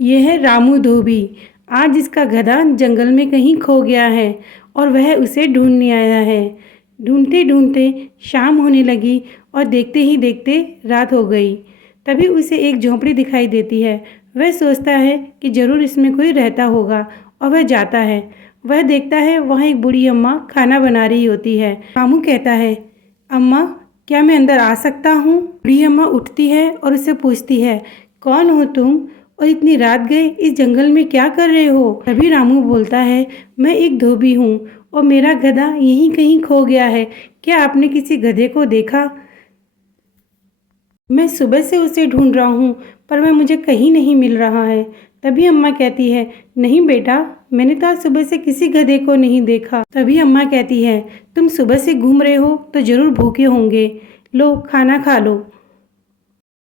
ये है रामू धोबी। आज इसका गधा जंगल में कहीं खो गया है और वह उसे ढूंढने आया है। ढूंढते ढूंढते शाम होने लगी और देखते ही देखते रात हो गई। तभी उसे एक झोंपड़ी दिखाई देती है। वह सोचता है कि ज़रूर इसमें कोई रहता होगा और वह जाता है। वह देखता है वहाँ एक बूढ़ी अम्मा खाना बना रही होती है। रामू कहता है, अम्मा क्या मैं अंदर आ सकता हूँ? बूढ़ी अम्मा उठती है और उससे पूछती है, कौन हो तुम और इतनी रात गए इस जंगल में क्या कर रहे हो? तभी रामू बोलता है, मैं एक धोबी हूँ और मेरा गधा यहीं कहीं खो गया है। क्या आपने किसी गधे को देखा? मैं सुबह से उसे ढूंढ रहा हूँ पर वह मुझे कहीं नहीं मिल रहा है। तभी अम्मा कहती है, नहीं बेटा, मैंने तो आज सुबह से किसी गधे को नहीं देखा। तभी अम्मा कहती है, तुम सुबह से घूम रहे हो तो ज़रूर भूखे होंगे, लो खाना खा लो।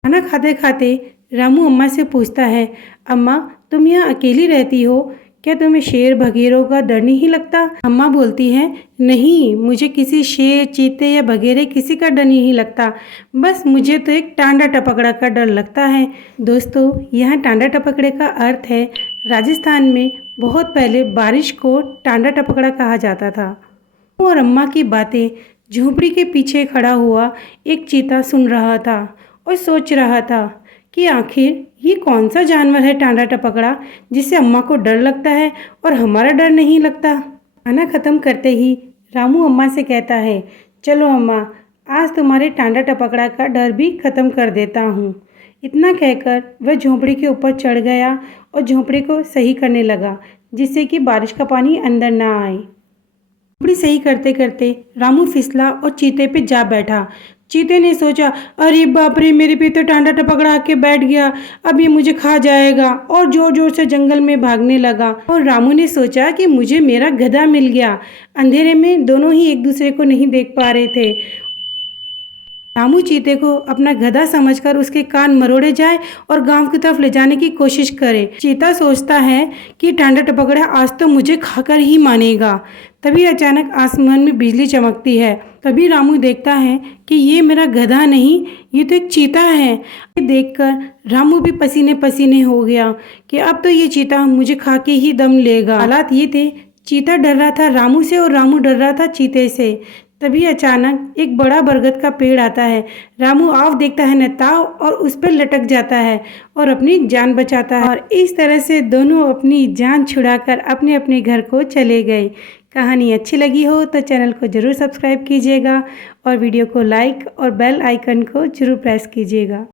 खाना खाते खाते रामू अम्मा से पूछता है, अम्मा तुम यहाँ अकेली रहती हो, क्या तुम्हें शेर बघेरों का डर नहीं लगता? अम्मा बोलती है, नहीं, मुझे किसी शेर, चीते या बघेरे किसी का डर नहीं लगता, बस मुझे तो एक टांडा टपकड़ा का डर लगता है। दोस्तों, यहाँ टांडा टपकड़े का अर्थ है, राजस्थान में बहुत पहले बारिश को टांडा टपकड़ा कहा जाता था। और अम्मा की बातें झोंपड़ी के पीछे खड़ा हुआ एक चीता सुन रहा था और सोच रहा था कि आखिर ये कौन सा जानवर है टांडा टपकड़ा जिससे अम्मा को डर लगता है और हमारा डर नहीं लगता। खाना ख़त्म करते ही रामू अम्मा से कहता है, चलो अम्मा, आज तुम्हारे टांडा टपकड़ा का डर भी ख़त्म कर देता हूँ। इतना कहकर वह झोंपड़ी के ऊपर चढ़ गया और झोंपड़ी को सही करने लगा जिससे कि बारिश का पानी अंदर ना आए। झोंपड़ी सही करते करते रामू फिसला और चीते पे जा बैठा। चीते ने सोचा, अरे बाप रे, मेरे पे तो टांडा टपकड़ा आके बैठ गया, अब ये मुझे खा जाएगा, और जोर जोर से जंगल में भागने लगा। और रामू ने सोचा कि मुझे मेरा गधा मिल गया। अंधेरे में दोनों ही एक दूसरे को नहीं देख पा रहे थे। रामू चीते को अपना गधा समझकर उसके कान मरोड़े जाए और गांव की तरफ ले जाने की कोशिश करे। चीता सोचता है कि टांडा टपकड़ा आज तो मुझे खाकर ही मानेगा। तभी अचानक आसमान में बिजली चमकती है। तभी रामू देखता है कि ये मेरा गधा नहीं, ये तो एक चीता है। ये देखकर रामू भी पसीने पसीने हो गया कि अब तो ये चीता मुझे खा के ही दम लेगा। हालात ये थे, चीता डर रहा था रामू से और रामू डर रहा था चीते से। तभी अचानक एक बड़ा बरगद का पेड़ आता है। रामू आव देखता है न ताव और उस पर लटक जाता है और अपनी जान बचाता है। और इस तरह से दोनों अपनी जान छुड़ाकर अपने अपने घर को चले गए। कहानी अच्छी लगी हो तो चैनल को ज़रूर सब्सक्राइब कीजिएगा और वीडियो को लाइक और बेल आइकन को ज़रूर प्रेस कीजिएगा।